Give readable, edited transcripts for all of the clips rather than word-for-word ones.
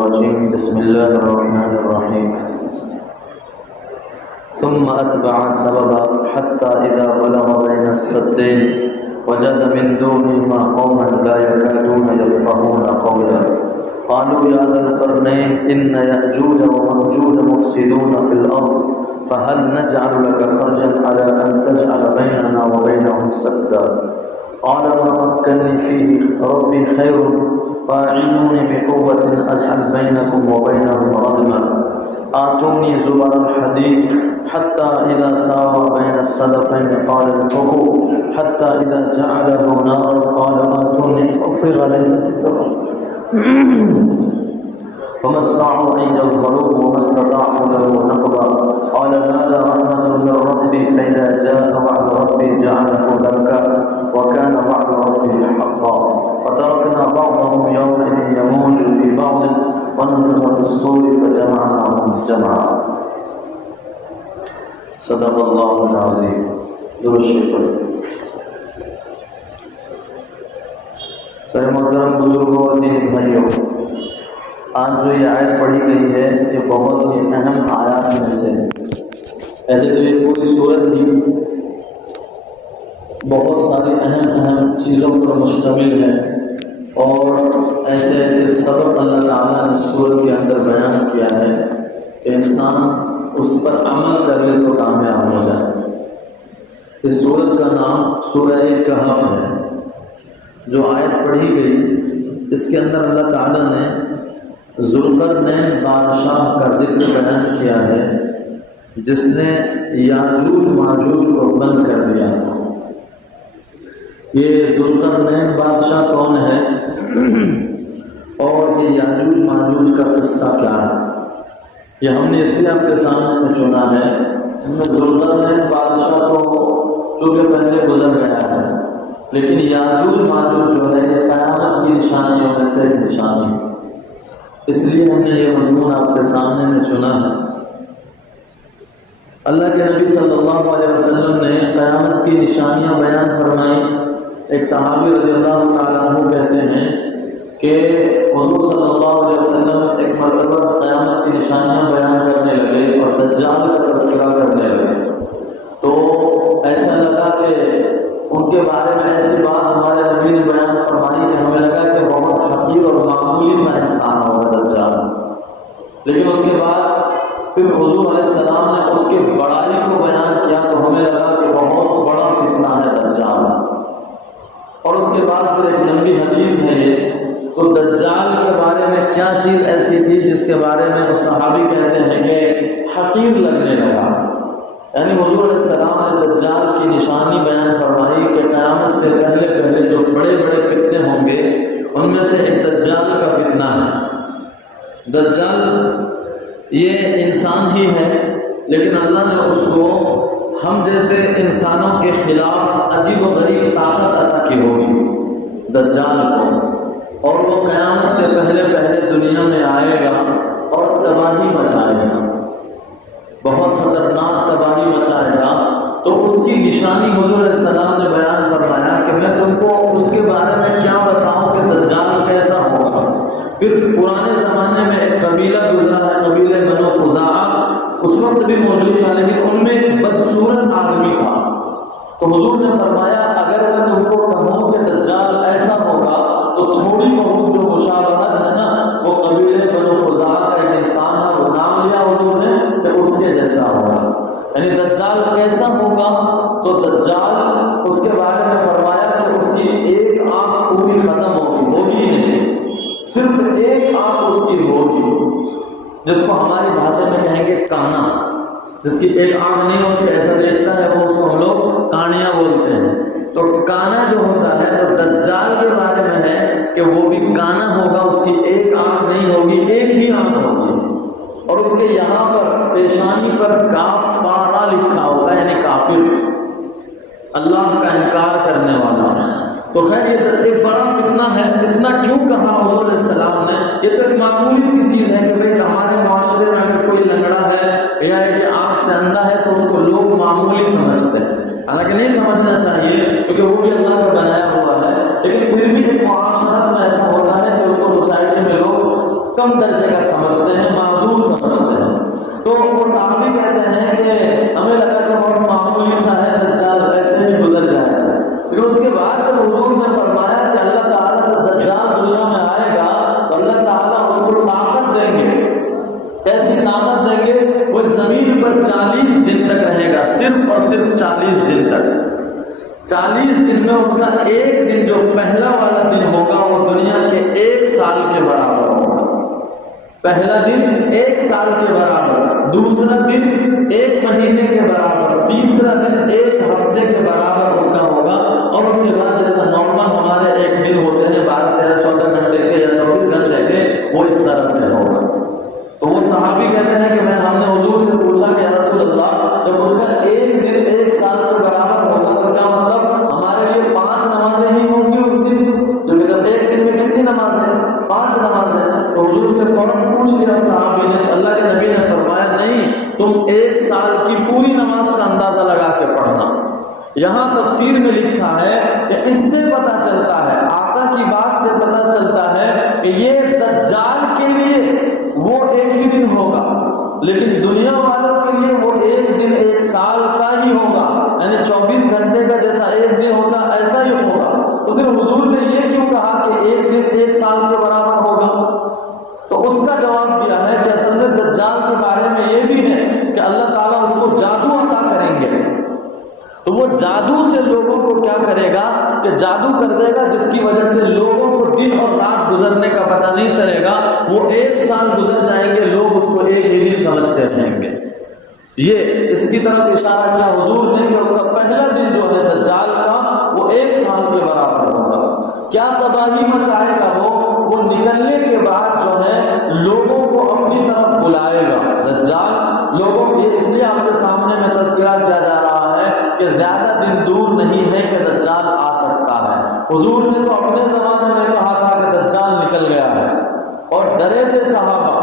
الرجيم بسم الله الرحمن الرحيم ثم أتبع سببا حتى إذا بلغ بين السدين وجد من دونهما قوما لا يكادون يفقهون قولا قالوا يا ذا القرنين إن يأجوج ومأجوج مفسدون في الأرض فهل نجعل لك خرجا على أن تجعل بيننا وبينهم سدا قال ما مكنني فيه ربي خير فاعينوني بقوة أجعل بينكم وبينهم ردما آتوني زبر الحديد حتى إذا ساوى بين السلفين قال انفخوا حتى إذا جعله نارا قال آتوني أفرغ عليه فما استطاعوا أن يظهروه وما استطاعوا له نقبا قال هذا رحمة من ربي فإذا جاء وعد ربي جعله دكا وكان وعد ربي حقا فتركنا بعضهم يومئذ يموج في بعض ونفخ في الصور فجمعناهم جمعا صدق الله العظيم. درود شریف محترم بزرگوں اور دین بھائیوں، آج جو یہ آیت پڑھی گئی ہے یہ بہت ہی اہم آیات میں سے ہے۔ ایسے تو یہ پوری صورت ہی بہت ساری اہم چیزوں پر مشتمل ہے اور ایسے ایسے سبق اللہ تعالیٰ نے صورت کے اندر بیان کیا ہے کہ انسان اس پر عمل کر لے تو کامیاب ہو جائے۔ اس صورت کا نام سورہ کہف ہے۔ جو آیت پڑھی گئی اس کے اندر اللہ تعالیٰ نے ذوالقرنین بادشاہ کا ذکر بیان کیا ہے جس نے یاجوج ماجوج کو بند کر دیا۔ یہ ذوالقرنین بادشاہ کون ہے اور یہ یاجوج ماجوج کا قصہ کیا ہے، یہ ہم نے اس لیے آپ کے سامنے میں چنا ہے۔ ہم نے ذوالقرنین بادشاہ کو چونکہ پہلے گزر گیا ہے، لیکن یاجوج ماجوج جو ہے یہ قیامت کی نشانیوں میں سے ایک نشانی ہے، اس لیے ہم نے یہ مضمون آپ کے سامنے میں چنا ہے۔ اللہ کے نبی صلی اللہ علیہ وسلم نے قیامت کی نشانیاں بیان فرمائیں۔ ایک صحابی رضی اللہ تعالیٰ عنہ کہتے ہیں کہ حضور صلی اللہ علیہ وسلم ایک مرتبہ قیامت کی نشانیاں بیان کرنے لگے اور دجال کا تذکرہ کرنے لگے، تو ایسا لگا کہ ان کے بارے میں ایسی بات ہمارے نبی نے بیان فرمائی کہ ہمیں لگا کہ بہت حقیر اور معمولی سا انسان ہوگا دجال، لیکن اس کے بعد پھر حضور علیہ السلام نے اس کے بڑائی کو بیان کیا تو ہمیں لگا کہ بہت بڑا فتنہ ہے دجال، اور اس کے بعد پھر ایک لمبی حدیث ہے یہ۔ تو دجال کے بارے میں کیا چیز ایسی تھی جس کے بارے میں وہ صحابی کہتے ہیں کہ حقیر لگنے لگا، یعنی حضور علیہ السلام نے دجال کی نشانی بیان فرمائی کہ قیامت سے پہلے پہلے جو بڑے بڑے فتنے ہوں گے ان میں سے ایک دجال کا فتنہ ہے۔ دجال یہ انسان ہی ہے، لیکن اللہ نے اس کو ہم جیسے انسانوں کے خلاف عجیب و غریب طاقت عطا کی ہوگی دجال کو، اور وہ قیامت سے پہلے پہلے دنیا میں آئے گا اور تباہی مچائے گا، بہت خطرناک تباہی مچائے گا۔ تو اس کی نشانی حضور علیہ السلام نے بیان فرمایا کہ میں تم کو اس کے بارے میں کیا بتاؤں کہ دجال کیسا ہوگا۔ پھر پرانے زمانے میں ایک قبیلہ گزرا ہے، قبیلہ بنو خزاعہ، اس وقت بھی موجود تھا لیکن ان میں ایک بدصورت آدمی تھا، تو حضور نے فرمایا اگر میں تم کو کہوں کہ دجال ایسا ہوگا تو تھوڑی بہت جو مشابہت ہے نا وہ قبیلہ بنو خزاعہ کا ایک انسان ہے، وہ نام لیا حضور نے کہ اس کے جیسا ہوگا، یعنی دجال کیسا ہوگا۔ تو دجال اس کے بارے میں فرمایا کہ اس کی ایک آنکھ پوری ختم ہوگی نہیں، صرف ایک آنکھ اس کی ہوگی، جس کو ہماری بھاشا میں کہیں گے کانا، جس کی ایک آنکھ نہیں ہوتی ایسا دیکھتا ہے وہ، اس کو ہم لوگ کانیاں بولتے ہیں۔ تو کانا جو ہوتا ہے تو دجال کے بارے میں ہے کہ وہ بھی کانا ہوگا، اس کی ایک آنکھ نہیں ہوگی، ایک ہی آنکھ ہوگی، اور اس کے یہاں پر پیشانی پر کافارہ لکھا ہوگا، یعنی کافر، اللہ کا انکار کرنے والا۔ تو خیر یہ ایک بڑا فتنہ ہے۔ فتنہ کیوں کہا حضور علیہ السلام نے؟ یہ تو ایک معمولی سی چیز ہے کہ بھائی ہمارے معاشرے میں اگر کوئی لنگڑا ہے یا کہ آنکھ سے اندھا ہے تو اس کو لوگ معمولی سمجھتے ہیں، حالانکہ نہیں سمجھنا چاہیے کیونکہ وہ بھی اللہ کا بنایا ہوا ہے، لیکن پھر بھی ایک معاشرت میں ایسا ہوتا ہے کہ اس کو سوسائٹی میں لوگ کم درجے کا سمجھتے ہیں، معذور سمجھتے ہیں۔ تو وہ صحابی کہتے ہیں کہ ہمیں لگا کہ بہت معمولی سا ہے، دجال ایسے ہی گزر جائے گا، لیکن اس کے بعد جب حضور نے فرمایا کہ اللہ تعالیٰ جب دجال دنیا میں آئے گا تو اللہ تعالیٰ اس کو طاقت دیں گے، ایسی طاقت دیں گے وہ زمین پر 40 دن تک رہے گا، صرف اور صرف 40 دن تک۔ 40 دن میں اس کا ایک دن جو پہلا والا دن ہوگا وہ دنیا کے 1 سال کے برابر ہوگا۔ پہلا دن 1 سال کے برابر، دوسرا دن 1 مہینے کے برابر، تیسرا دن 1 ہفتے کے برابر اس کا ہوگا، اور اس کے بعد جیسا نارمل ہمارے ایک دن ہوتے ہیں 12 13 14 گھنٹے کے یا 24 گھنٹے کے، وہ اس طرح سے ہوگا۔ تو وہ صحابی کہتے ہیں کہ ہم نے حضور سے پوچھا کہ یا رسول اللہ جب اس کا ایک دن 1 سال کے برابر ہوگا تو کیا مطلب ہمارے لیے 5 نمازیں ہی ہوں گی اس دن؟ جو مطلب ایک دن میں کتنی نمازیں؟ 5 نمازیں۔ تو حضور سے فوراً پوچھ لیا صحابی نے، اللہ کے نبی نے فرمایا نہیں، تم 1 سال کی پوری نماز کا اندازہ لگا کے پڑھنا۔ یہاں تفسیر میں لکھا ہے کہ اس سے پتہ چلتا ہے، آقا کی بات سے پتہ چلتا ہے کہ یہ دجال کے لیے وہ 1 ہی دن ہوگا، لیکن دنیا والوں کے لیے وہ 1 دن 1 سال کا ہی ہوگا، یعنی 24 گھنٹے کا جیسا 1 دن ہوتا ایسا ہی ہوگا۔ تو پھر حضور نے یہ کیوں کہا کہ 1 دن 1 سال کے برابر ہوگا؟ تو اس کا جواب دیا ہے کہ اصل میں دجال کے بارے میں یہ بھی ہے کہ اللہ تعالیٰ اس کو جادو عطا کریں گے، تو وہ جادو سے لوگوں کو کیا کرے گا کہ جادو کر دے گا، جس کی وجہ سے لوگوں کو دن اور رات گزرنے کا پتہ نہیں چلے گا، وہ 1 سال گزر جائیں گے، لوگ اس کو 1 ہی دن سمجھتے رہیں گے۔ یہ اس کی طرف اشارہ کیا حضور نے کہ اس کا پہلا دن جو ہے دجال کا وہ 1 سال کے برابر ہوگا۔ کیا تباہی مچائے گا وہ نکلنے کے بعد جو ہے لوگوں کو اپنی طرف بلائے گا دجال۔ لوگوں یہ اس لیے آپ کے سامنے میں تذکرہ کیا جا رہا ہے کہ زیادہ دن دور نہیں ہے کہ دجال آ سکتا ہے۔ حضور نے تو اپنے زمانے میں کہا تھا کہ دجال نکل گیا ہے، اور ڈرے تھے صحابہ۔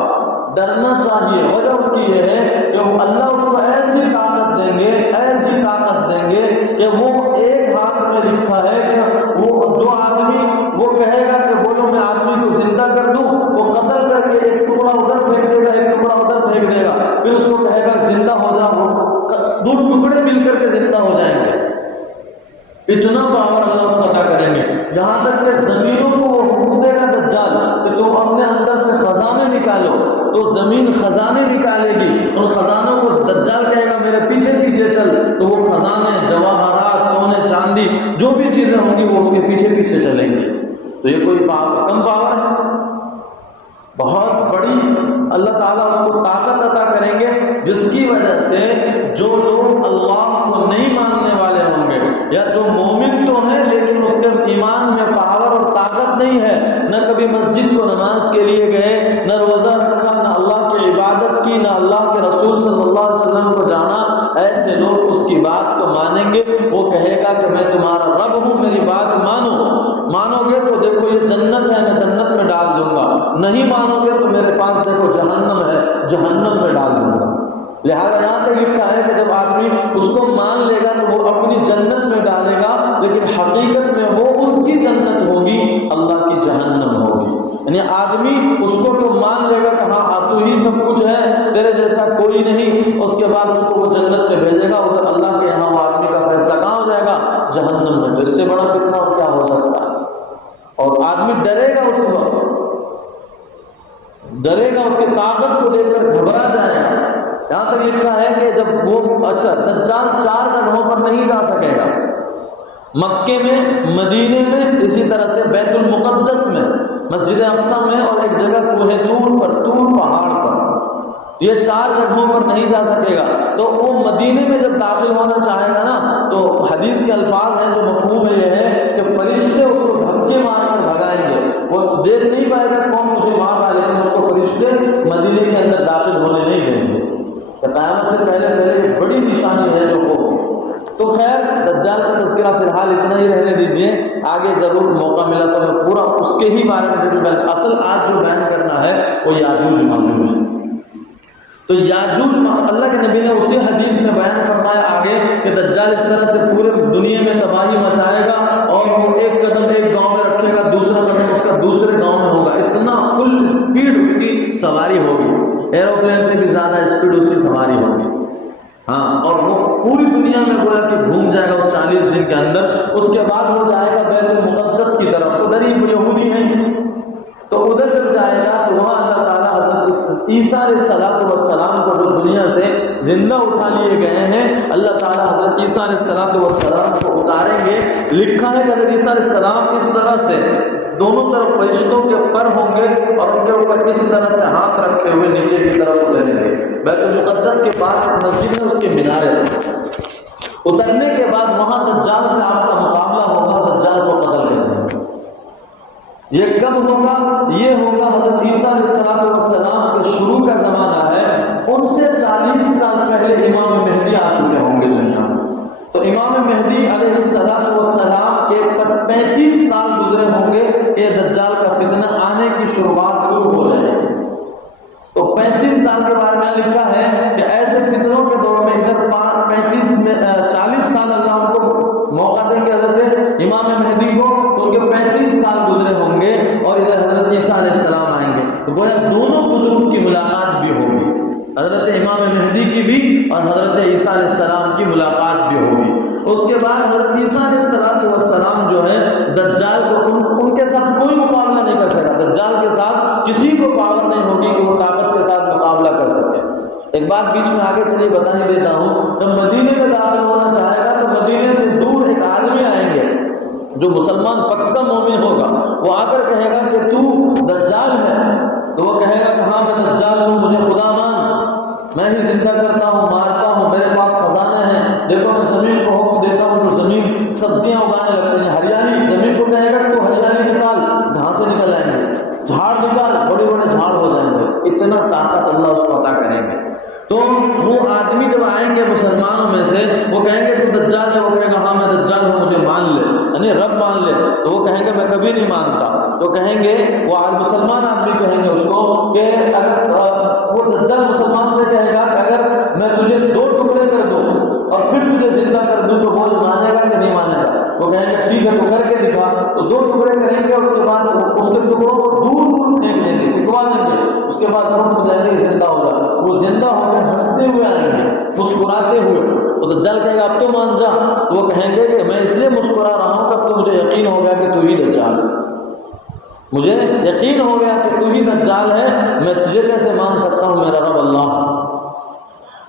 ڈرنا چاہیے، وجہ اس کی یہ ہے کہ اللہ اس کو ایسی طاقت دیں گے، ایسی طاقت دیں گے کہ وہ ایک ہاتھ میں لکھا ہے کہ وہ جو آدمی وہ کہے گا کہ بولو میں آدمی کو زندہ کر دوں، وہ قتل کر کے ایک ٹکڑا ادھر پھینک دے گا، ایک ٹکڑا ادھر پھینک دے گا، پھر اس کو کہے گا زندہ ہو جا، وہ 2 ٹکڑے مل کر کے زندہ ہو جائیں گے۔ اتنا پاور اللہ اس کو عطا کریں گے، یہاں تک کہ زمینوں کو وہ حکم دے گا دجال کہ تم اپنے اندر سے خزانے نکالو، تو زمین خزانے نکالے گی، ان خزانوں کو دجال کہے گا میرے پیچھے پیچھے چل، تو وہ خزانے جواہرات سونے چاندی جو بھی چیزیں ہوں گی وہ اس کے پیچھے پیچھے چلیں گی۔ تو یہ کوئی کم پاور ہے؟ بہت بڑی اللہ تعالیٰ اس کو طاقت عطا کریں گے، جس کی وجہ سے جو لوگ اللہ کو نہیں ماننے والے ہوں گے، یا جو مومن تو ہیں لیکن اس کے ایمان میں پاور اور طاقت نہیں ہے، نہ کبھی مسجد کو نماز کے لیے گئے، نہ روزہ رکھا، نہ اللہ کی عبادت کی، نہ اللہ کے رسول صلی اللہ علیہ وسلم کو جانا، ایسے لوگ اس کی بات کو مانیں گے۔ وہ کہے گا کہ میں تمہارا رب ہوں، میری بات مانو گے تو دیکھو یہ جنت ہے، میں جنت میں ڈال دوں گا، نہیں مانو گے تو میرے پاس دیکھو جہنم ہے، جہنم میں ڈال دوں گا۔ لہذا یہاں تک لکھا ہے کہ جب آدمی اس کو مان لے گا تو وہ اپنی جنت میں ڈالے گا، لیکن حقیقت میں وہ اس کی جنت ہوگی، اللہ کی جہنم ہوگی۔ یعنی آدمی اس کو تو مان لے گا کہ ہاں تو ہی سب کچھ ہے، تیرے جیسا کوئی نہیں، اس کے بعد اس کو وہ جنت میں بھیجے گا، ادھر اللہ کے یہاں وہ آدمی کا فیصلہ کہاں ہو جائے گا؟ جہنم میں۔ تو اس سے بڑا فتنہ اور کیا ہو سکتا ہے؟ اور آدمی ڈرے گا، اس وقت ڈرے گا، اس کی طاقت کو دیکھ کر گھبرا جائے گا۔ یہاں تک لکھا ہے کہ جب وہ دجال 4 جگہوں پر نہیں جا سکے گا، مکے میں، مدینے میں، اسی طرح سے بیت المقدس میں، مسجد اقصی میں، اور ایک جگہ کوہ طور پر، طور پہاڑ پر، یہ 4 جگہوں پر نہیں جا سکے گا۔ تو وہ مدینے میں جب داخل ہونا چاہے گا نا، تو حدیث کے الفاظ ہیں جو مفہوم یہ ہے کہ فرشتے اس کو دھکے مار کر بھگائیں گے، وہ دیکھ نہیں پائے گا کون مجھے مار رہا ہے، لیکن اس کو فرشتے مدینے کے اندر داخل ہونے نہیں دیں گے۔ قیامت سے پہلے ایک بڑی نشانی ہے جو ہوگی۔ تو خیر دجال کا تذکرہ فی الحال اتنا ہی رہنے دیجئے، آگے ضرور موقع ملا تو میں پورا اس کے ہی بارے میں اصل آج جو بیان کرنا ہے وہ یاجوج ماجوج ہے۔ تو یاجوج اللہ کے نبی نے اسی حدیث میں بیان فرمایا آگے کہ دجال اس طرح سے پورے دنیا میں تباہی مچائے گا اور وہ ایک قدم ایک گاؤں میں رکھے گا، دوسرا قدم اس کا دوسرے گاؤں میں ہوگا، اتنا فل اسپیڈ اس کی سواری ہوگی، ایروپلین سے بھی زیادہ اسپیڈ اس کی سواری ہوگی، ہاں، اور وہ پوری دنیا میں گویا کہ گھوم جائے گا وہ 40 دن کے اندر۔ اس کے بعد وہ جائے گا بیت المقدس کی طرف، ادھر ہی یہودی ہیں تو ادھر جب جائے گا تو وہاں اللہ تعالیٰ حضرت عیسیٰ علیہ السلام کو جو دنیا سے زندہ اٹھا لیے گئے ہیں، اللہ تعالیٰ حضرت عیسیٰ علیہ السلام کو اتاریں گے۔ لکھا ہے کہ حضرت عیسیٰ علیہ السلام اس طرح سے دونوں طرف فرشتوں کے پر ہوں گے اور ان کے اوپر اس طرح سے ہاتھ رکھے ہوئے نیچے کی طرف اتریں گے۔ بیت المقدس کے پاس ایک مسجد ہے، اس کے مینارے اترنے کے بعد وہاں دجال سے آپ کا مقابلہ ہوگا، دجال کو قتل کر دیں گے۔ یہ کب ہوگا؟ یہ ہوگا حضرت عیسیٰ علیہ السلام کے شروع کا زمانہ ہے، ان سے 40 سال پہلے امام مہدی آ چکے ہوں گے دنیا میں۔ تو امام مہدی علیہ السلام کے 35 سال گزرے ہوں گے کہ دجال کا فتنہ آنے کی شروعات شروع ہو جائے گی۔ تو 35 سال کے بارے میں لکھا ہے کہ ایسے فتنوں کے دور میں ادھر 40 سال اللہ ان کو موقع دیں گے حضرت امام مہدی کو، تو ان کے 35 سال گزرے ہوں گے اور ادھر حضرت عیسیٰ علیہ السلام آئیں گے، تو گویا دونوں بزرگوں کی ملاقات بھی ہوگی، حضرت امام مہدی کی بھی اور حضرت عیسیٰ علیہ السلام کی ملاقات بھی ہوگی۔ اس کے بعد حضرت عیسیٰ علیہ السلام جو ہے دجال کو ان کے ساتھ کوئی مقابلہ نہیں کر سکتا، دجال کے ساتھ کسی کو پاور نہیں ہوگی کہ وہ طاقت کے ساتھ مقابلہ کر سکے۔ ایک بات بیچ میں آگے چلیے بتا ہی دیتا ہوں، جب مدینے میں داخل ہونا چاہے گا تو مدینے سے دور ایک آدمی آئیں گے جو مسلمان پکا مومن ہوگا، وہ آ کر کہے گا کہ تو دجال ہے، تو وہ کہے گا کہ ہاں میں دجال ہوں، مجھے خدا مان، میں ہی زندہ کرتا ہوں، مارتا ہوں، میرے پاس خزانے ہیں، دیکھو میں زمین کو حکم دیتا ہوں تو زمین سبزیاں اگانے لگتے ہیں، ہریالی، زمین کو کہے گا تو ہریالی نکال، گھاسیں نکل جائیں گے، جھاڑ نکال، بڑے بڑے جھاڑ ہو جائیں گے، اتنا طاقت اللہ اس کو عطا کریں گے۔ تو وہ آدمی جب آئیں گے مسلمانوں میں سے، وہ کہیں گے تو دجال ہے، وہ کہے گا ہاں میں دجال ہوں، مجھے مان لے، یعنی رب مان لے، تو وہ کہیں گے میں کبھی نہیں مانتا، تو کہیں گے وہ مسلمان آدمی کہیں گے اس کو کہ اگر وہ دجال مسلمان سے کہے گا کہ اگر میں تجھے 2 ٹکڑے کر دوں اور پھر تجھے زندہ کر دوں تو وہ مانے گا کہ نہیں مانے گا؟ وہ کہیں گے ٹھیک ہے تو کر کے دکھا، تو 2 ٹکڑے کریں گے، اس کے بعد اس کے ٹکڑوں کو دور دور پھینک دیں گے، پھینکوا دیں گے، اس کے بعد ہو جائیں گے زندہ ہوگا، وہ زندہ ہو کر ہنستے ہوئے آئیں گے، مسکراتے ہوئے، تو دجال کہے گا اب تو مان جا، تو وہ کہیں گے کہ میں اس لیے مسکرا رہا ہوں کہ اب تو مجھے یقین ہو گیا کہ تو ہی دجال ہے، مجھے یقین ہو گیا کہ تو ہی دجال ہے، میں تجھے کیسے مان سکتا ہوں، میرا رب اللہ۔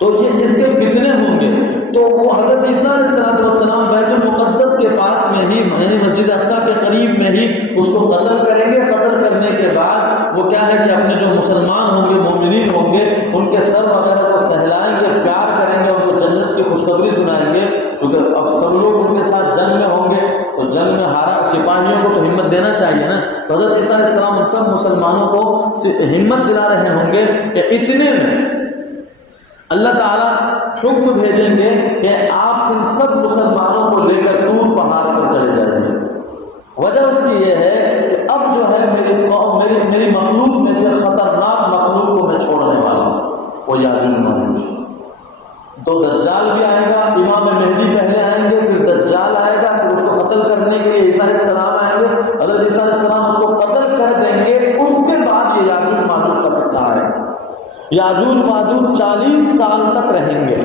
تو یہ اس کے فتنے ہوں گے، تو وہ حضرت عیسیٰ علیہ السلام بیت المقدس کے پاس میں ہی، یعنی مسجد اقصیٰ کے قریب میں ہی اس کو قتل کریں گے۔ قتل کرنے کے بعد وہ کیا ہے کہ اپنے جو مسلمان ہوں گے، مومنین ہوں گے، ان کے سر وغیرہ کو سہلائیں گے، پیار کریں گے، ان کو جنت کی خوشخبری سنائیں گے، کیونکہ اب سب لوگ ان کے ساتھ جنگ میں ہوں گے، تو جنگ میں ہارا سپاہیوں کو تو ہمت دینا چاہیے نا، تو حضرت عیسیٰ علیہ السلام ان سب مسلمانوں کو ہمت دلا رہے ہوں گے کہ اتنے میں اللہ تعالیٰ حکم بھیجیں گے کہ آپ ان سب مسلمانوں کو لے کر طور پہاڑ پر چلے جائیں۔ وجہ اس کی یہ ہے کہ اب جو ہے میری مخلوق میں سے خطرناک مخلوق کو میں چھوڑنے والا ہوں، وہ یاجوج ماجوج۔ تو دجال بھی آئے گا، امام مہدی پہلے آئیں گے، پھر دجال آئے گا، پھر اس کو قتل کرنے کے لیے عیسیٰ علیہ السلام آئیں گے، حضرت عیسیٰ علیہ السلام اس کو قتل کر دیں گے، اس کے بعد یہ یاجوج ماجوج کا فتنہ آئے گا۔ یاجوج ماجوج 40 سال تک رہیں گے،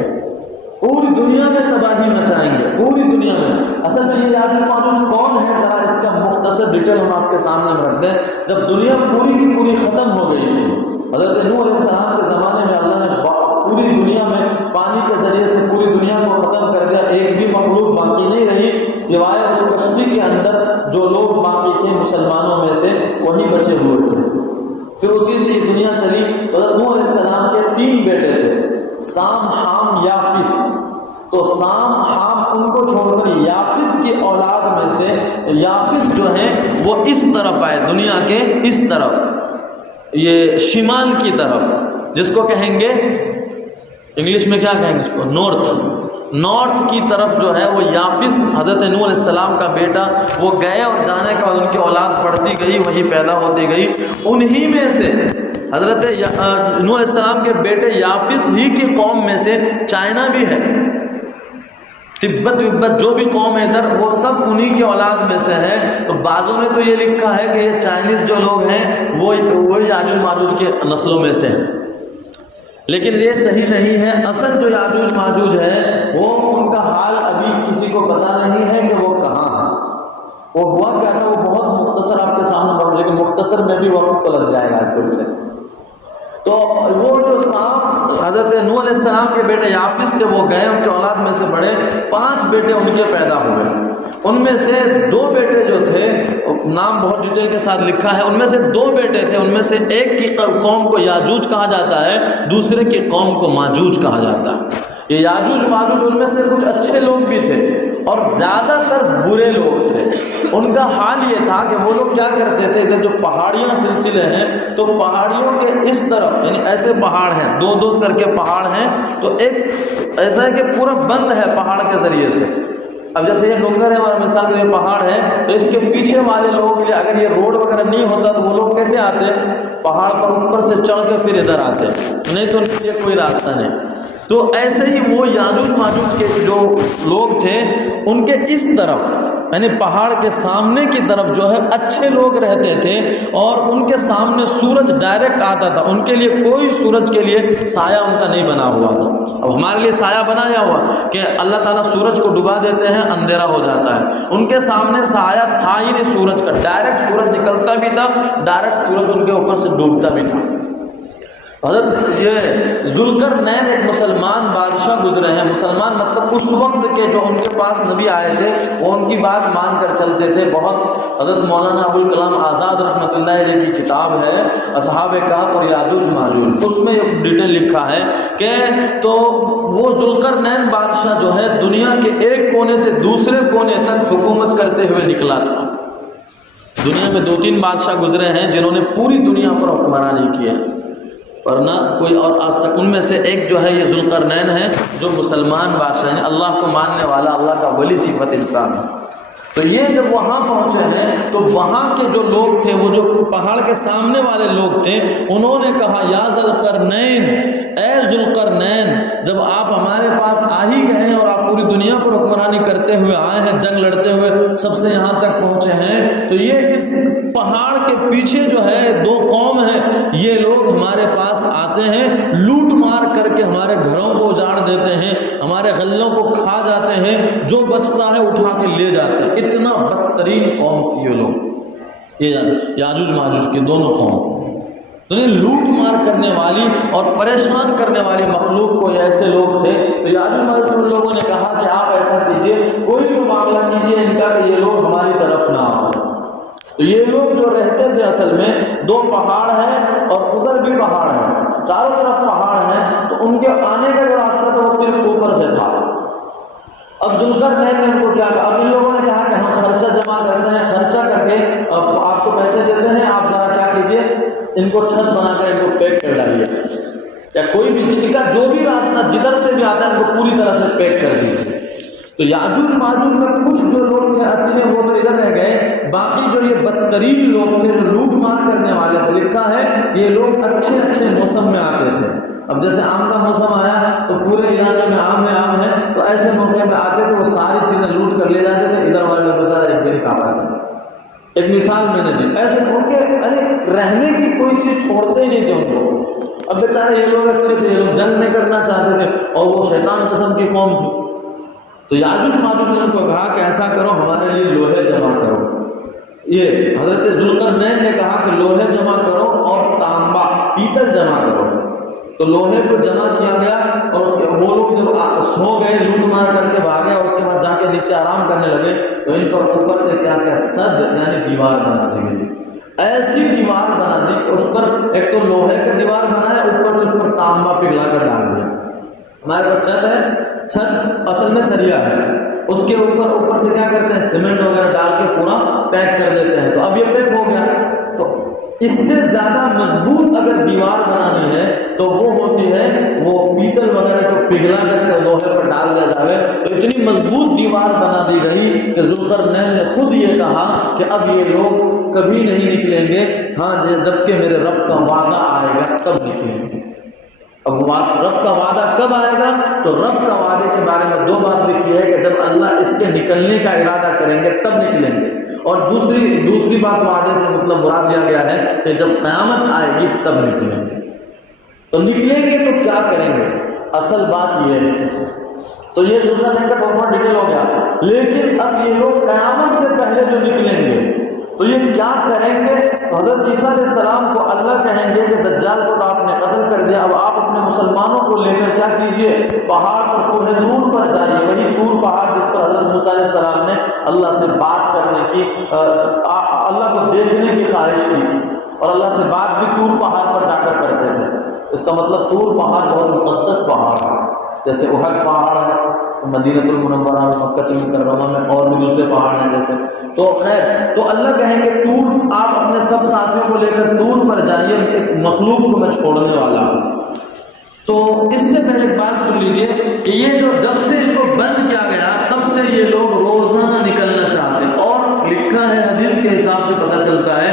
پوری دنیا میں تباہی مچائیں گے، پوری دنیا میں۔ اصل میں یہ یاجوج ماجوج کون ہے، ذرا اس کا مختصر ڈیٹیل ہم آپ کے سامنے رکھ دیں۔ جب دنیا پوری کی پوری ختم ہو گئی تھی، حضرت نوح علیہ السلام کے زمانے میں اللہ نے پوری دنیا میں پانی کے ذریعے سے پوری دنیا کو ختم کر دیا، ایک بھی مخلوق باقی نہیں رہی سوائے اس کشتی کے اندر جو لوگ باقی تھے مسلمانوں میں سے، وہی بچے ہوئے تھے۔ پھر اسی سے یہ دنیا چلی۔ حضرت نوح علیہ السلام کے 3 بیٹے تھے، سام، حام، یافت۔ تو سام، حام ان کو چھوڑ کر یافت کی اولاد میں سے یافت جو ہیں وہ اس طرف آئے، دنیا کے اس طرف، یہ شمال کی طرف، جس کو کہیں گے انگلش میں کیا کہیں گے اس کو، نارتھ کی طرف جو ہے وہ یافس حضرت نوح علیہ السلام کا بیٹا، وہ گئے اور جانے کے بعد ان کی اولاد بڑھتی گئی، وہی پیدا ہوتی گئی۔ انہی میں سے حضرت نوح علیہ السلام کے بیٹے یافس ہی کی قوم میں سے چائنا بھی ہے، تبت جو بھی قوم ہے ادھر وہ سب انہی کی اولاد میں سے ہے۔ تو بعضوں میں تو یہ لکھا ہے کہ یہ چائنیز جو لوگ ہیں وہ یاجوج ماجوج کے نسلوں میں سے ہیں، لیکن یہ صحیح نہیں ہے۔ اصل جو یاجوج ماجوج ہے وہ ان کا حال ابھی کسی کو پتہ نہیں ہے کہ وہ کہاں ہے، وہ ہوا کیا تھا وہ بہت مختصر آپ کے سامنے بڑھ، لیکن مختصر میں بھی وقت تو لگ جائے گا آپ سے۔ تو وہ جو سام حضرت نوح علیہ السلام کے بیٹے یافس تھے وہ گئے، ان کے اولاد میں سے بڑے 5 بیٹے ان کے پیدا ہوئے، ان میں سے 2 بیٹے جو تھے، نام بہت ڈیٹیل کے ساتھ لکھا ہے، ان میں سے 2 بیٹے تھے، ان میں سے ایک کی قوم کو یاجوج کہا جاتا ہے، دوسرے کی قوم کو ماجوج کہا جاتا ہے۔ یہ یاجوج ماجوج ان میں سے کچھ اچھے لوگ بھی تھے اور زیادہ تر برے لوگ تھے۔ ان کا حال یہ تھا کہ وہ لوگ کیا کرتے تھے، جو پہاڑیاں سلسلے ہیں تو پہاڑیوں کے اس طرف، یعنی ایسے پہاڑ ہیں 2 کر کے پہاڑ ہیں، تو ایک ایسا ہے کہ پورا بند ہے پہاڑ کے ذریعے سے۔ اب جیسے یہ ڈونگر ہے ہمارا مثال کے یہ پہاڑ ہے، تو اس کے پیچھے والے لوگوں کے لیے اگر یہ روڈ وغیرہ نہیں ہوتا تو وہ لوگ کیسے آتے، پہاڑ پر اوپر سے چڑھ کے پھر ادھر آتے، نہیں تو ان کے لیے کوئی راستہ نہیں۔ تو ایسے ہی وہ یاجوج ماجوج کے جو لوگ تھے ان کے اس طرف، یعنی پہاڑ کے سامنے کی طرف جو ہے اچھے لوگ رہتے تھے، اور ان کے سامنے سورج ڈائریکٹ آتا تھا، ان کے لیے کوئی سورج کے لیے سایہ ان کا نہیں بنا ہوا تھا۔ اب ہمارے لیے سایہ بنایا ہوا کہ اللہ تعالیٰ سورج کو ڈبا دیتے ہیں، اندھیرا ہو جاتا ہے، ان کے سامنے سایہ تھا ہی نہیں سورج کا، ڈائریکٹ سورج نکلتا بھی تھا، ڈائریکٹ سورج ان کے اوپر سے ڈوبتا بھی تھا۔ حضرت یہ ذوالقرنین ایک مسلمان بادشاہ گزرے ہیں، مسلمان مطلب اس وقت کے جو ان کے پاس نبی آئے تھے وہ ان کی بات مان کر چلتے تھے بہت۔ حضرت مولانا ابوالکلام آزاد رحمۃ اللہ علیہ کی کتاب ہے اصحاب کہف اور یاجوج ماجوج، اس میں ایک ڈیٹیل لکھا ہے کہ تو وہ ذوالقرنین بادشاہ جو ہے دنیا کے ایک کونے سے دوسرے کونے تک حکومت کرتے ہوئے نکلا تھا۔ دنیا میں 2-3 بادشاہ گزرے ہیں جنہوں نے پوری دنیا پر حکمرانی کی ہے، ورنہ کوئی اور آج تک۔ ان میں سے ایک جو ہے یہ ذوالقرنین ہے جو مسلمان بادشاہ ہیں، اللہ کو ماننے والا، اللہ کا ولی صفت انسان ہے۔ تو یہ جب وہاں پہنچے ہیں تو وہاں کے جو لوگ تھے، وہ جو پہاڑ کے سامنے والے لوگ تھے، انہوں نے کہا یا ذوالقرنین، اے ذوالقرنین، جب آپ ہمارے پاس آ ہی گئے ہیں اور آپ پوری دنیا پر حکمرانی کرتے ہوئے آئے ہیں، جنگ لڑتے ہوئے سب سے یہاں تک پہنچے ہیں، تو یہ اس پہاڑ کے پیچھے جو ہے 2 قوم ہیں، یہ لوگ ہمارے پاس آتے ہیں، لوٹ مار کر کے ہمارے گھروں کو اجاڑ دیتے ہیں، ہمارے غلوں کو کھا جاتے ہیں، جو بچتا ہے اٹھا کے لے جاتے ہیں۔ اتنا بدترین قوم تھی یہ لوگ، یہ یاجوج ماجوج کے دونوں قوم، لوٹ مار کرنے والی اور پریشان کرنے والی مخلوق کو ایسے لوگ تھے۔ تو یاجوج ماجوج لوگوں نے کہا کہ آپ ایسا کیجئے، کوئی بھی معاملہ کیجئے ان کا کہ یہ لوگ ہماری طرف نہ آئیں۔ تو یہ لوگ جو رہتے تھے اصل میں 2 پہاڑ ہیں اور ادھر بھی پہاڑ ہیں، چاروں طرف پہاڑ ہیں، تو ان کے آنے کا جو راستہ تھا وہ صرف اوپر سے تھا۔ اب ذوالقرنین نے ان کو کیا کہا، اب ان لوگوں نے کہا کہ ہم خرچہ جمع کرتے ہیں، خرچہ کر کے آپ کو پیسے دیتے ہیں، آپ ذرا کیا کیجئے ان کو چھت بنا کر ان کو پیک کر ڈالیے، یا کوئی بھی جن کا جو بھی راستہ جدھر سے بھی آتا ہے ان کو پوری طرح سے پیک کر دیجیے۔ تو یاجوج ماجوج میں کچھ جو لوگ تھے اچھے وہ تو ادھر رہ گئے، باقی جو یہ بدترین لوگ تھے جو لوٹ مار کرنے والے تھے، لکھا ہے کہ یہ لوگ اچھے موسم میں آتے تھے۔ اب جیسے آم کا موسم آیا تو پورے علاقے میں آم ہے، تو ایسے موقع میں آتے تھے، وہ ساری چیزیں لوٹ کر لے جاتے تھے، ادھر والے لوگ بچارے ایک بھی نہیں کھا پاتے۔ ایک مثال میں نے دی، ایسے ان کے رہنے کی کوئی چیز چھوڑتے ہی نہیں تھے ان کو۔ اب بیچارے یہ لوگ اچھے تھے، یہ لوگ جنگ نہیں کرنا چاہتے تھے، اور وہ شیطان قسم کی قوم تھی۔ تو یاجوج ماجوج نے ان کو کہا کہ ایسا کرو، ہمارے لیے لوہے جمع کرو۔ یہ حضرت ذوالقرنین نے کہا کہ لوہے جمع کرو اور تانبا پیتل جمع کرو۔ تو لوہے کو جمع کیا گیا، اور اس کے وہ لوگ جب سو گئے، لوٹ مار کر کے بھاگے، اور اس کے بعد جا کے نیچے آرام کرنے لگے، تو ان پر اوپر سے کیا سد یعنی دیوار بنا دی گئی۔ ایسی دیوار بنا دی کہ اس پر ایک تو لوہے کا دیوار بنا ہے، اوپر سے اس پر تانبا پگھلا کر ڈال دیا۔ ہمارے پاس چھت ہے، چھت اصل میں سریا ہے، اس کے اوپر سے کیا کرتے ہیں، سیمنٹ وغیرہ ڈال کے پورا پیک کر دیتے ہیں۔ تو اب یہ پیک ہو گیا، تو اس سے زیادہ مضبوط اگر دیوار بنانی ہے تو وہ ہوتی ہے وہ پیتل وغیرہ کو پگھلا کر کے لوہے پر ڈال دیا جائے۔ تو اتنی مضبوط دیوار بنا دی گئی کہ ذوالقرنین نے خود یہ کہا کہ اب یہ لوگ کبھی نہیں نکلیں گے، ہاں جب کہ میرے رب کا وعدہ آئے گا تب نکلیں گے۔ اب رب کا وعدہ کب آئے گا؟ تو رب کا وعدے کے بارے میں دو بات لکھی ہے کہ جب اللہ اس کے نکلنے کا ارادہ کریں گے تب نکلیں گے، اور دوسری بات وعدے سے مطلب مراد دیا گیا ہے کہ جب قیامت آئے گی تب نکلیں گے۔ تو نکلیں گے تو کیا کریں گے؟ اصل بات یہ ہے، تو یہ دوسرا دن کا بہت ڈیٹیل ہو گیا، لیکن اب یہ لوگ قیامت سے پہلے جو نکلیں گے تو یہ کیا کریں گے؟ حضرت عیسیٰ علیہ السلام کو اللہ کہیں گے کہ دجال کو تو آپ نے قتل کر دیا، اب آپ اپنے مسلمانوں کو لے کر کیا کیجئے، پہاڑ پر کوہ طور پر جائیے، وہی طور پہاڑ جس پر حضرت موسیٰ علیہ السلام نے اللہ سے بات کرنے کی، اللہ کو دیکھنے کی خواہش کی، اور اللہ سے بات بھی طور پہاڑ پر جا کر کرتے تھے۔ اس کا مطلب طور پہاڑ بہت مقدس پہاڑ ہے، جیسے احد پہاڑ ہے مدینہ المنورہ میں، مکہ المکرمہ میں، اور بھی دوسرے پہاڑ ہیں جیسے، تو خیر تو اللہ کہیں گے طور، آپ اپنے سب ساتھیوں کو لے کر طور پر جائیے، ایک مخلوق کو میں چھوڑنے والا ہوں۔ تو اس سے پہلے ایک بات سن لیجئے کہ یہ جو جب سے ان کو بند کیا گیا تب سے یہ لوگ روزانہ نکلنا چاہتے ہیں، اور لکھا ہے حدیث کے حساب سے پتہ چلتا ہے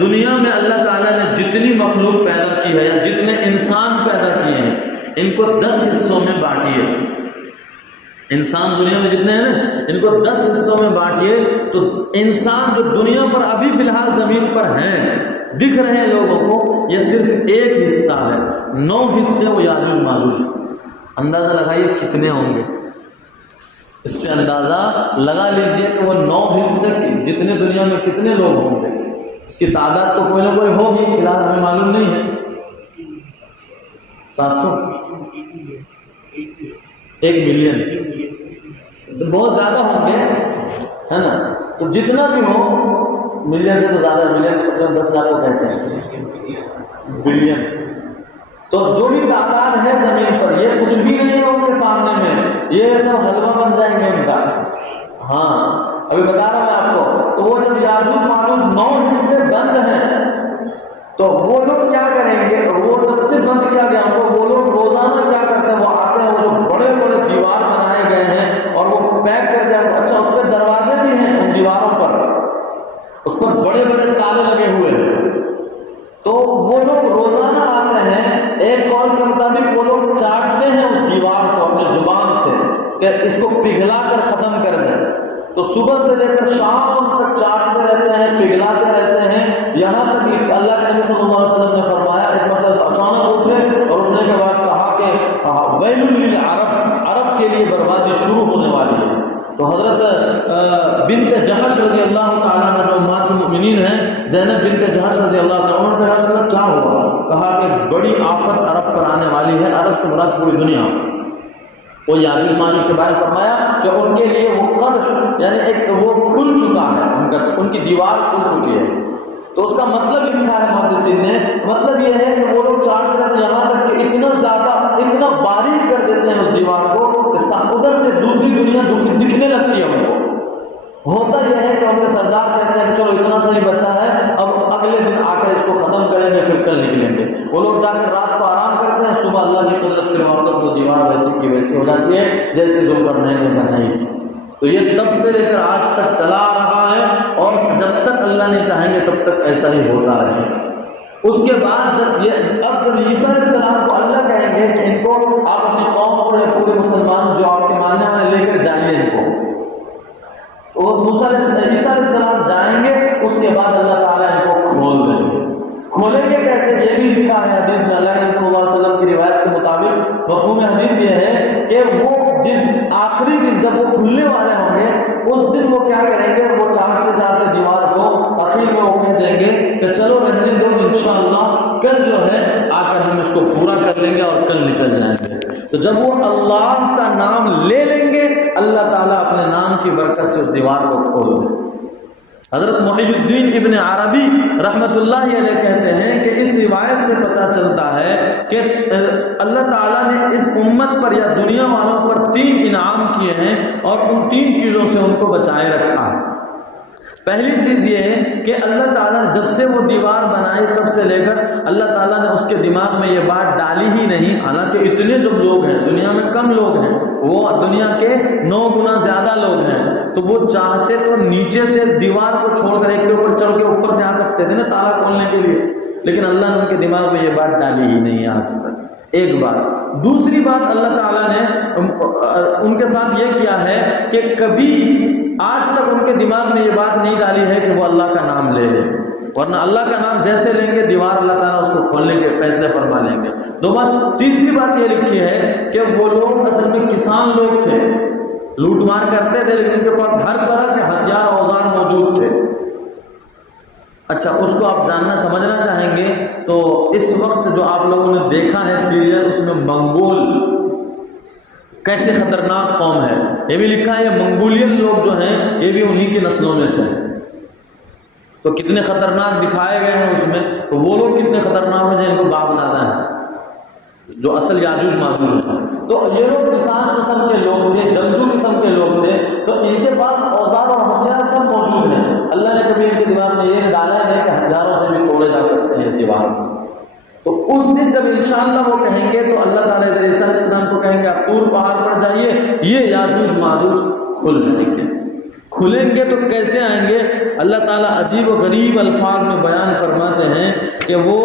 دنیا میں اللہ تعالیٰ نے جتنی مخلوق پیدا کی ہے یا جتنے انسان پیدا کیے ہیں ان کو 10 حصوں میں بانٹیے۔ انسان دنیا میں جتنے ہیں نا ان کو 10 حصوں میں بانٹیے، تو انسان جو دنیا پر ابھی فی الحال زمین پر ہیں دکھ رہے ہیں لوگوں کو، یہ صرف ایک حصہ ہے، 9 حصے وہ یاجوج ماجوج۔ اندازہ لگائیے کتنے ہوں گے، اس سے اندازہ لگا لیجئے کہ وہ 9 حصے جتنے دنیا میں کتنے لوگ ہوں گے۔ اس کی تعداد تو کوئی نہ کوئی ہوگی، فی الحال ہمیں معلوم نہیں ہے، 700 1 ملین، تو بہت زیادہ ہوں گے، ہے نا؟ تو جتنا بھی ہو، ملین سے تو زیادہ، ملین 10 لاکھ کو کہتے ہیں بلین، تو جو بھی تعداد ہے زمین پر یہ کچھ بھی نہیں ہے ان کے سامنے میں، یہ سب حلوہ بن جائیں گے ان کا۔ ہاں ابھی بتا رہا میں آپ کو، تو وہ جب یاجوج ماجوج 9 حصے بند ہیں تو وہ لوگ کیا کریں گے؟ وہ جب سے بند کیا گیا ان کو، وہ لوگ روزانہ کیا کرتے ہیں، وہ آتے ہیں، وہ جو بڑے بڑے دیوار بنائے گئے ہیں اور وہ پیک کر کے، اچھا اس پہ دروازے بھی ہیں ان دیواروں پر، اس پر بڑے بڑے تالے لگے ہوئے ہیں، تو وہ لوگ روزانہ آتے ہیں، ایک قول کے مطابق وہ لوگ چاٹتے ہیں اس دیوار کو اپنے زبان سے کہ اس کو پگھلا کر ختم کر دیں، تو صبح سے لے کر شام تک چاٹتے رہتے ہیں، پگھلاتے رہتے ہیں، یہاں تک کہ اللہ کے نبی صلی اللہ علیہ وسلم نے فرمایا ایک مطلب اچانک اٹھے اور اٹھنے کے بعد کہا کہ ویل للعرب، عرب کے لیے بربادی شروع ہونے والی ہے۔ تو حضرت بنت جحش رضی اللہ تعالیٰ عنہ جو امہات المؤمنین ہیں، زینب بنت جحش رضی اللہ تعالیٰ عنہ، انہوں نے کہا کیا ہوا؟ کہا کہ بڑی آفت عرب پر آنے والی ہے، عرب سے مراد پوری دنیا۔ وہ یاجوج ماجوج کے بارے میں فرمایا کہ ان کے لیے وہ قدر یعنی ایک وہ کھل چکا ہے، ان کی دیوار کھل چکی ہے۔ تو اس کا مطلب لکھا ہے محدثین نے، مطلب یہ ہے کہ وہ لوگ چاہتے ہیں یہاں تک کہ اتنا زیادہ اتنا باریک کر دیتے ہیں اس دیوار کو کہ ادھر سے دوسری دنیا دکھنے لگتی ہے ان کو۔ ہوتا یہ ہے کہ ان کے سردار کہتے ہیں کہ چلو اتنا صحیح بچا ہے، اب اگلے دن آ کر اس کو ختم کریں گے، پھر کل نکلیں گے۔ وہ لوگ جا کر رات کو آرام کرتے ہیں، صبح اللہ کی قدرت کے واپس وہ دیوار ویسی کی ویسی ہو جاتی ہے جیسے ذوالقرنین نے بنائی تھی۔ تو یہ تب سے لے کر آج تک چلا آ رہا ہے، اور جب تک اللہ نہیں چاہیں گے تب تک ایسا ہی ہوتا رہے۔ اس کے بعد جب عیسیٰ علیہ السلام کو اللہ کہیں گے کہ ان کو آپ اپنی قوم کو یا پورے مسلمان جو آپ کے ماننے والے لے کر جائیے ان کو، عیسیٰ علیہ السلام جائیں گے، اس کے بعد اللہ تعالیٰ ان کو کھول دیں گے۔ کھولیں گے کیسے؟ یہ بھی لکھا ہے حدیث میں، اللہ کے صلی اللہ علیہ وسلم کی روایت کے مطابق مفہوم حدیث یہ ہے کہ وہ جس آخری دن جب وہ کھلنے والے ہوں گے اس دن وہ کیا کریں گے؟ وہ چاہتے چاہتے دیوار کو اخیر میں وہ کہہ دیں گے کہ چلو رہنے دو، انشاءاللہ کل جو ہے آ کر ہم اس کو پورا کر لیں گے اور کل نکل جائیں گے۔ تو جب وہ اللہ کا نام لے لیں گے اللہ تعالیٰ اپنے نام کی برکت سے اس دیوار کو کھول دیں۔ حضرت محی الدین ابن عربی رحمت اللہ علیہ کہتے ہیں کہ اس روایت سے پتہ چلتا ہے کہ اللہ تعالیٰ نے اس امت پر یا دنیا والوں پر 3 انعام کیے ہیں اور ان 3 چیزوں سے ان کو بچائے رکھا ہے۔ پہلی چیز یہ ہے کہ اللہ تعالیٰ نے جب سے وہ دیوار بنائی تب سے لے کر اللہ تعالیٰ نے اس کے دماغ میں یہ بات ڈالی ہی نہیں، حالانکہ اتنے جو لوگ ہیں دنیا میں کم لوگ ہیں، وہ دنیا کے 9 گنا زیادہ لوگ ہیں، تو وہ چاہتے تو نیچے سے دیوار کو چھوڑ کر ایک کے اوپر چڑھ کے اوپر سے آ سکتے تھے نا تالا کھولنے کے لیے، لیکن اللہ نے ان کے دماغ میں یہ بات ڈالی ہی نہیں آج تک۔ ایک بات۔ دوسری بات، اللہ تعالیٰ نے ان کے ساتھ یہ کیا ہے کہ کبھی آج تک ان کے دماغ میں یہ بات نہیں ڈالی ہے کہ وہ اللہ کا نام لے لیں، ورنہ اللہ کا نام جیسے لیں گے دیوار اللہ تعالیٰ اس کو کھولنے کے فیصلے فرما لیں گے۔ دو بات۔ تیسری بات یہ لکھی ہے کہ وہ لوگ اصل میں کسان لوگ تھے، لوٹ مار کرتے تھے، لیکن ان کے پاس ہر طرح کے ہتھیار اوزار موجود تھے۔ اچھا، اس کو آپ جاننا سمجھنا چاہیں گے تو اس وقت جو آپ لوگوں نے دیکھا ہے سیریل، اس میں منگول کیسے خطرناک قوم ہے، یہ بھی لکھا ہے، یہ منگولین لوگ جو ہیں یہ بھی انہی کی نسلوں میں سے ہیں، تو کتنے خطرناک دکھائے گئے ہیں اس میں، تو وہ لوگ کتنے خطرناک ہیں جن کو باپ دادا ہیں جو اصل یاجوج ماجوج ہیں۔ تو یہ لوگ کسان قسم کے لوگ تھے، جنگجو قسم کے لوگ تھے، تو ان کے پاس اوزار اور ہتھیار سب موجود ہیں۔ اللہ نے کبھی ان کے دماغ میں یہ ڈالا ہے کہ ہتھیاروں سے بھی توڑے جا سکتے ہیں اس دیوار کو۔ تو اس دن جب انشاءاللہ وہ کہیں گے تو اللہ تعالیٰ حضرت عیسیٰ علیہ السلام کو کہیں گے آپ طور پہاڑ پر جائیے، یہ یاجوج ماجوج کھل جائیں گے۔ کھلیں گے تو کیسے آئیں گے؟ اللہ تعالیٰ عجیب و غریب الفاظ میں بیان فرماتے ہیں کہ وہ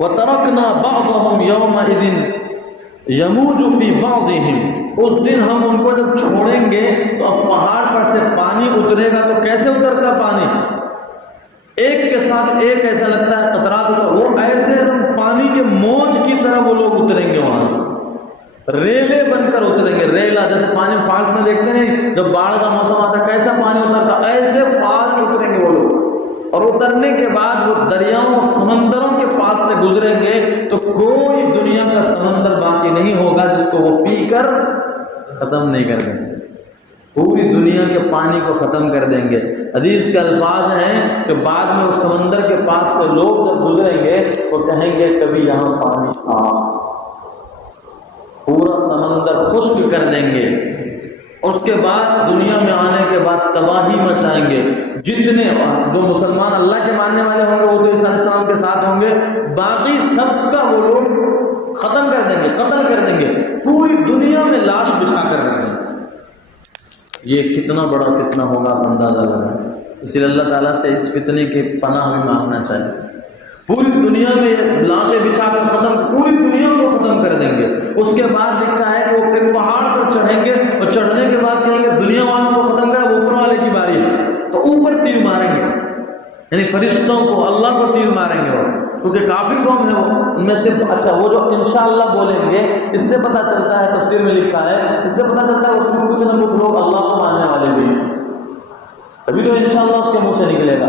وَتَرَكْنَا بَعْضَهُمْ يَوْمَئِذٍ يَمُوجُ فِي بَعْضِهِمْ، اس دن ہم ان کو جب چھوڑیں گے تو اب پہاڑ پر سے پانی اترے گا تو کیسے اترتا پانی؟ ایک کے ساتھ ایک ایسا لگتا ہے قطرات ہوتا، وہ ایسے پانی کے موج کی طرح وہ لوگ اتریں گے، وہاں سے ریلے بن کر اتریں گے۔ ریلا جیسے پانی فالس میں دیکھتے نہیں جب باڑھ کا موسم آتا کیسا پانی اترتا، ایسے فاسٹ اتریں گے وہ لوگ، اور اترنے کے بعد وہ دریاؤں سمندروں کے پاس سے گزریں گے تو کوئی دنیا کا سمندر باقی نہیں ہوگا جس کو وہ پی کر ختم نہیں کر دیں گے، پوری دنیا کے پانی کو ختم کر دیں گے۔ حدیث کے الفاظ ہیں کہ بعد میں اس سمندر کے پاس سے لوگ جب گزریں گے وہ کہیں گے کبھی یہاں پانی تھا، پورا سمندر خشک کر دیں گے۔ اس کے بعد دنیا میں آنے کے بعد تباہی مچائیں گے، جتنے جو مسلمان اللہ کے ماننے والے ہوں گے وہ تو عیسیٰ علیہ السلام کے ساتھ ہوں گے، باقی سب کا وہ لوگ ختم کر دیں گے، قتل کر دیں گے، پوری دنیا میں لاش بچھا کر رکھ دیں گے۔ یہ کتنا بڑا فتنہ ہوگا آپ اندازہ لگائیں، اس لیے اللہ تعالیٰ سے اس فتنے کی پناہ بھی مانگنا چاہیے۔ پوری دنیا میں لاشیں بچھا کر ختم، پوری دنیا کو ختم کر دیں گے۔ اس کے بعد لکھا ہے کہ وہ پھر پہاڑ پر چڑھیں گے اور چڑھنے کے بعد کہیں گے دنیا والوں کو ختم کر، اوپر والے کی باری ہے، تو اوپر تیر ماریں گے، یعنی فرشتوں کو، اللہ کو تیر ماریں گے وہ، کیونکہ کافر قوم ہے وہ ان میں سے۔ اچھا، وہ جو انشاءاللہ بولیں گے اس سے پتہ چلتا ہے، تفسیر میں لکھا ہے، اس سے پتہ چلتا ہے اس میں کچھ نہ کچھ لوگ اللہ کو ماننے والے بھی ہیں، ابھی تو انشاءاللہ اس کے منہ سے نکلے گا۔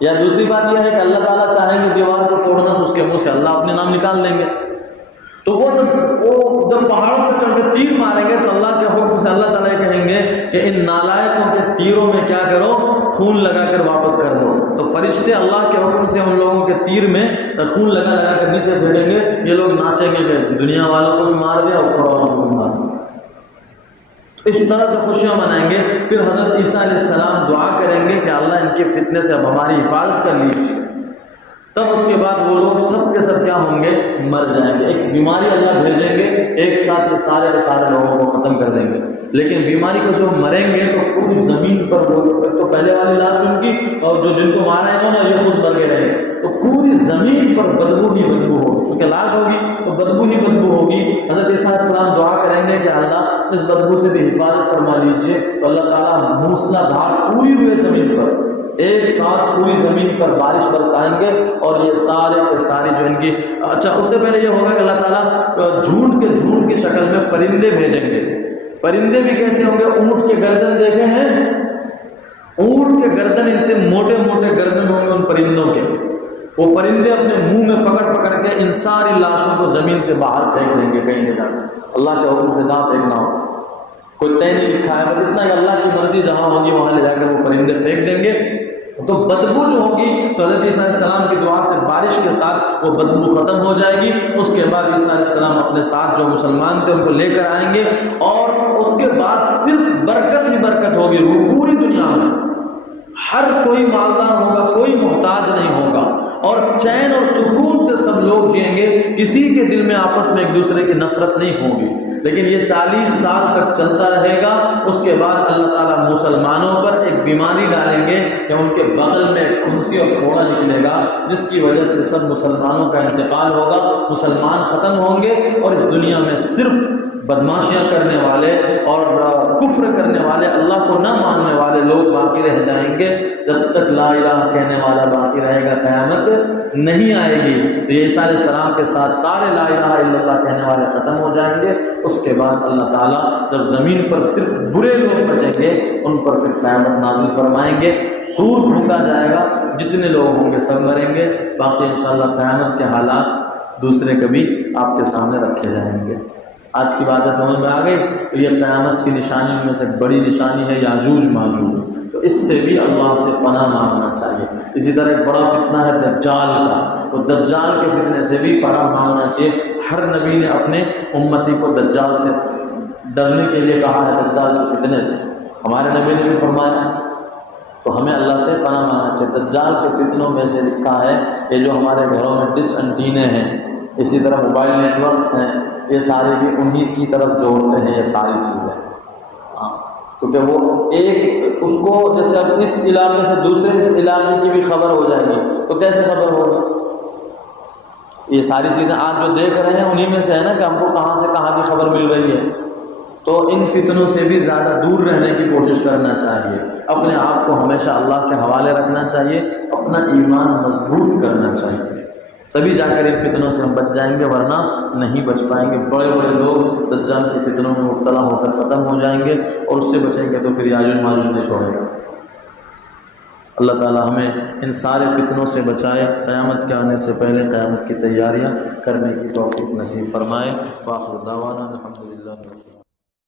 یا دوسری بات یہ ہے کہ اللہ تعالیٰ چاہیں گے دیوار کو توڑنا تو اس کے منہ سے اللہ اپنے نام نکال لیں گے، تو وہ جب پہاڑوں پر چڑھ کے تیر ماریں گے تو اللہ کے حکم سے اللہ تعالیٰ کہیں گے کہ ان نالائقوں کے تیروں میں کیا کرو، خون لگا کر واپس کر دو۔ تو فرشتے اللہ کے حکم سے ان لوگوں کے تیر میں خون لگا کر نیچے پھینکیں گے، یہ لوگ ناچیں گے کہ دنیا والوں کو بھی مار دیا، اوپر والوں کو بھی مار دیا۔ اس طرح سے خوشیاں منائیں گے۔ پھر حضرت عیسیٰ علیہ السلام دعا کریں گے کہ اللہ ان کے فتنے سے اب ہماری حفاظت کر لیجیے۔ تب اس کے بعد وہ لوگ سب کے سب کیا ہوں گے، مر جائیں گے۔ ایک بیماری اللہ بھیجیں گے، ایک ساتھ سارے کے سارے لوگوں کو ختم کر دیں گے، لیکن بیماری کو جو مریں گے تو پوری زمین پر وہ تو پہلے والی لاش ان کی، اور جو جن کو مارا ہے نا یہ خود مر گئے رہے، تو پوری زمین پر بدبو ہی بدبو ہوگی، کیونکہ لاش ہوگی تو بدبو ہی بدبو ہوگی۔ حضرت عیسیٰ علیہ السلام دعا کریں گے کہ اللہ اس بدبو سے بھی حفاظت فرما لیجیے، تو اللہ تعالیٰ موسلا دھار پوری ہوئے زمین پر ایک ساتھ پوری زمین پر بارش برسائیں گے، اور یہ سارے کے سارے جو ان کی، اچھا اس سے پہلے یہ ہوگا کہ اللہ تعالیٰ جھونڈ کی شکل میں پرندے بھیجیں گے۔ پرندے بھی کیسے ہوں گے؟ اونٹ کے گردن دیکھے ہیں، اونٹ کے گردن اتنے موٹے موٹے گردن ہوں گے ان پرندوں کے، وہ پرندے اپنے منہ میں پکڑ کے ان ساری لاشوں کو زمین سے باہر پھینک دیں گے، کہیں نہ جا کر اللہ کے حکم سے جہاں پھینکنا ہو، کوئی طے نہیں لکھا ہے، بس اتنا کہ اللہ کی مرضی جہاں ہوگی وہاں لے جا کر وہ پرندے پھینک دیں گے۔ تو بدبو جو ہوگی تو حضرت عیسیٰ علیہ السلام کی دعا سے بارش کے ساتھ وہ بدبو ختم ہو جائے گی. اس کے بعد عیسیٰ علیہ السلام اپنے ساتھ جو مسلمان تھے ان کو لے کر آئیں گے اور اس کے بعد صرف برکت ہی برکت ہوگی پوری دنیا میں. ہر کوئی مالدار ہوگا, کوئی محتاج نہیں ہوگا, اور چین اور سکون سے سب لوگ جئیں گے. کسی کے دل میں آپس میں ایک دوسرے کی نفرت نہیں ہوگی. لیکن یہ 40 سال تک چلتا رہے گا. اس کے بعد اللہ تعالیٰ مسلمانوں پر ایک بیماری ڈالیں گے کہ ان کے بغل میں ایک کھنسی اور پھوڑا نکلے گا, جس کی وجہ سے سب مسلمانوں کا انتقال ہوگا, مسلمان ختم ہوں گے, اور اس دنیا میں صرف بدماشیاں کرنے والے اور کفر کرنے والے, اللہ کو نہ ماننے والے لوگ باقی رہ جائیں گے. جب تک لا الہ کہنے والا باقی رہے گا قیامت نہیں آئے گی. تو یہ عیسیٰ علیہ السلام کے ساتھ سارے لا الہ الا اللہ کہنے والے ختم ہو جائیں گے. اس کے بعد اللہ تعالیٰ جب زمین پر صرف برے لوگ بچیں گے ان پر پھر قیامت نازل فرمائیں گے. سور پھونکا جائے گا, جتنے لوگ ہوں گے سب مریں گے. باقی انشاءاللہ قیامت کے حالات دوسرے کبھی آپ کے سامنے رکھے جائیں گے. آج کی باتیں سمجھ میں آ گئی. تو یہ قیامت کی نشانیوں میں سے بڑی نشانی ہے یاجوج ماجوج. تو اس سے بھی اللہ سے پناہ مانگنا چاہیے. اسی طرح ایک بڑا فتنہ ہے دجال کا, تو دجال کے فتنے سے بھی پناہ مانگنا چاہیے. ہر نبی نے اپنے امتی کو دجال سے ڈرنے کے لیے کہا ہے, دجال کے فتنے سے. ہمارے نبی نے بھی فرمایا, تو ہمیں اللہ سے پناہ مانگنا چاہیے. دجال کے فتنوں میں سے لکھا ہے یہ جو ہمارے گھروں میں ڈش انٹینے ہیں, اسی طرح موبائل نیٹ ورکس ہیں, یہ سارے بھی انہی کی طرف جوڑتے ہیں یہ ساری چیزیں. کیونکہ وہ ایک اس کو جیسے اب اس علاقے سے دوسرے اس علاقے کی بھی خبر ہو جائے گی, تو کیسے خبر ہوگی؟ یہ ساری چیزیں آج جو دیکھ رہے ہیں انہی میں سے ہے نا کہ ہم کو کہاں سے کہاں کی خبر مل رہی ہے. تو ان فتنوں سے بھی زیادہ دور رہنے کی کوشش کرنا چاہیے. اپنے آپ کو ہمیشہ اللہ کے حوالے رکھنا چاہیے, اپنا ایمان مضبوط کرنا چاہیے, تبھی جا کر ان فتنوں سے ہم بچ جائیں گے, ورنہ نہیں بچ پائیں گے. بڑے بڑے لوگ دجال کے فتنوں میں مبتلا ہو کر ختم ہو جائیں گے, اور اس سے بچیں گے تو پھر یاجوج ماجوج نہیں چھوڑے گا. اللہ تعالی ہمیں ان سارے فتنوں سے بچائے, قیامت کے آنے سے پہلے قیامت کی تیاریاں کرنے کی توفیق نصیب فرمائے. وآخر دعوانا الحمدللہ.